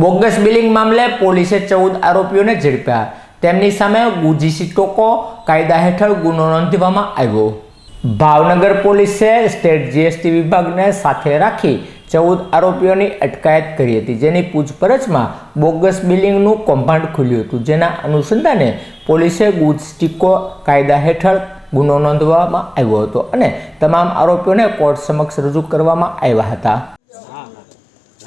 Bogus billing મામલે પોલીસે ચૌદ આરોપીઓને ઝડપ્યા. તેમની સામે ગુજીસી ટોકો કાયદા હેઠળ ગુનો નોંધવામાં આવ્યો. ભાવનગર પોલીસે સ્ટેટ જીએસટી વિભાગને સાથે રાખી ચૌદ આરોપીઓની અટકાયત કરી હતી. જેની પૂછપરછમાં બોગસ બિલિંગનું કૌભાંડ ખુલ્યું હતું. જેના અનુસંધાને પોલીસે ગુજસ્ટીકો કાયદા હેઠળ ગુનો નોંધવામાં આવ્યો હતો અને તમામ આરોપીઓને કોર્ટ સમક્ષ રજૂ કરવામાં આવ્યા હતા.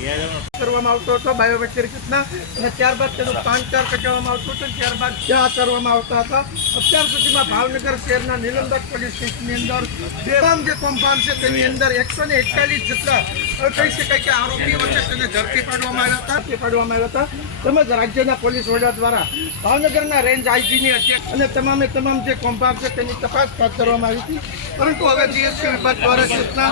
કરવામાં આવતો હતો, બાયોમેટ્રિક રીતના. અને ત્યારબાદ તેનું પાન કાર્ડ કટાવવામાં આવતું હતું, ત્યારબાદ જ્યાં કરવામાં આવતા હતા. અત્યાર સુધીમાં ભાવનગર શહેરના નિલંબક પોલીસ સ્ટેશનની અંદર તમામ જે કૌભાંડ છે, તેની અંદર એકસો ને એકતાલીસ જેટલા કહી શકાય કે આરોપીઓ છે, તેને ઝડપી પાડવામાં આવ્યા હતા, ઝડપી પાડવામાં આવ્યા હતા. તેમજ રાજ્યના પોલીસ વડા દ્વારા ભાવનગરના રેન્જ આઈજીની અધ્યક્ષ અને તમામે તમામ જે કૌભાંડ છે, તેની તપાસ હાથ ધરવામાં આવી હતી. પરંતુ હવે જીએસટી વિભાગ દ્વારા સૂચના